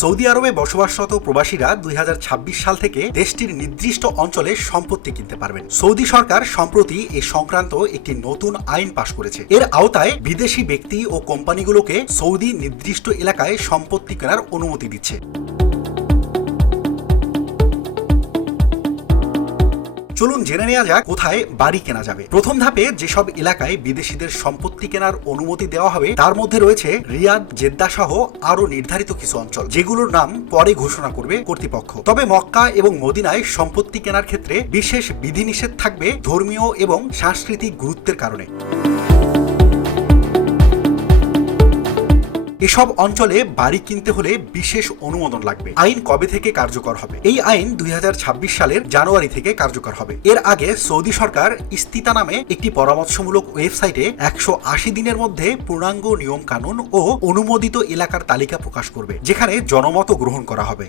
Saudi আরবে বসবাসরত প্রবাসীরা দুই হাজার ছাব্বিশ সাল থেকে দেশটির নির্দিষ্ট অঞ্চলে সম্পত্তি কিনতে পারবেন। সৌদি সরকার সম্প্রতি এ সংক্রান্ত একটি নতুন আইন পাশ করেছে। এর আওতায় বিদেশি ব্যক্তি ও কোম্পানিগুলোকে সৌদি নির্দিষ্ট এলাকায় সম্পত্তি কেনার অনুমতি দিচ্ছে। চলুন জেনে নেওয়া যাক কোথায় বাড়ি কেনা যাবে। প্রথম ধাপে যেসব এলাকায় বিদেশিদের সম্পত্তি কেনার অনুমতি দেওয়া হবে, তার মধ্যে রয়েছে রিয়াদ, জেদ্দা সহ আরও নির্ধারিত কিছু অঞ্চল, যেগুলোর নাম পরে ঘোষণা করবে কর্তৃপক্ষ। তবে মক্কা এবং মদিনায় সম্পত্তি কেনার ক্ষেত্রে বিশেষ বিধিনিষেধ থাকবে ধর্মীয় এবং সাংস্কৃতিক গুরুত্বের কারণে। এসব অঞ্চলে বাড়ি কিনতে হলে বিশেষ অনুমোদন লাগবে। আইন কবে থেকে কার্যকর হবে? এই আইন দুই হাজার ছাব্বিশ সালের জানুয়ারি থেকে কার্যকর হবে। এর আগে সৌদি সরকার ইস্তিতা নামে একটি পরামর্শমূলক ওয়েবসাইটে একশো আশি দিনের মধ্যে পূর্ণাঙ্গ নিয়ম কানুন ও অনুমোদিত এলাকার তালিকা প্রকাশ করবে, যেখানে জনমত গ্রহণ করা হবে।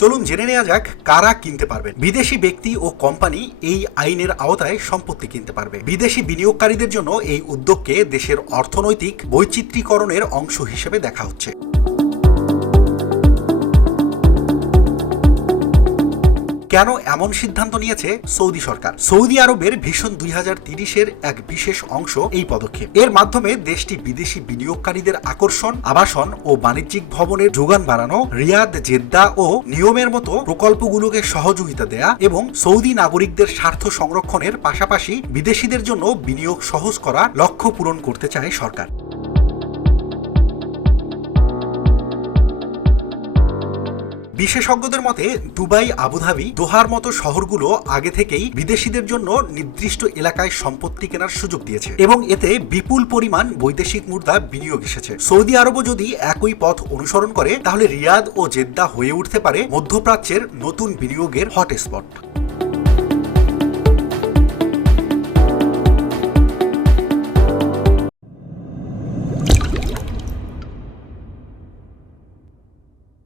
চলুন জেনে নেওয়া যাক কারা কিনতে পারবেন বিদেশি ব্যক্তি ও কোম্পানি এই আইনের আওতায় সম্পত্তি কিনতে পারবে। বিদেশি বিনিয়োগকারীদের জন্য এই উদ্যোগকে দেশের অর্থনৈতিক বৈচিত্র্যীকরণের অংশ হিসেবে দেখা হচ্ছে। কেন এমন সিদ্ধান্ত নিয়েছে সৌদি সরকার? সৌদি আরবের ভীষণ দুই তিরিশের এক বিশেষ অংশ এই পদক্ষেপ। এর মাধ্যমে দেশটি বিদেশি বিনিয়োগকারীদের আকর্ষণ, আবাসন ও বাণিজ্যিক ভবনের যোগান বাড়ানো, রিয়াদ, জেদ্দা ও নিয়মের মতো প্রকল্পগুলোকে সহযোগিতা দেয়া এবং সৌদি নাগরিকদের স্বার্থ সংরক্ষণের পাশাপাশি বিদেশিদের জন্য বিনিয়োগ সহজ করা লক্ষ্য পূরণ করতে চায় সরকার। বিশেষজ্ঞদের মতে, দুবাই, আবুধাবি, দোহার মতো শহরগুলো আগে থেকেই বিদেশিদের জন্য নির্দিষ্ট এলাকায় সম্পত্তি কেনার সুযোগ দিয়েছে এবং এতে বিপুল পরিমাণ বৈদেশিক মুদ্রা বিনিয়োগ এসেছে। সৌদি আরবও যদি একই পথ অনুসরণ করে, তাহলে রিয়াদ ও জেদ্দা হয়ে উঠতে পারে মধ্যপ্রাচ্যের নতুন বিনিয়োগের হটস্পট।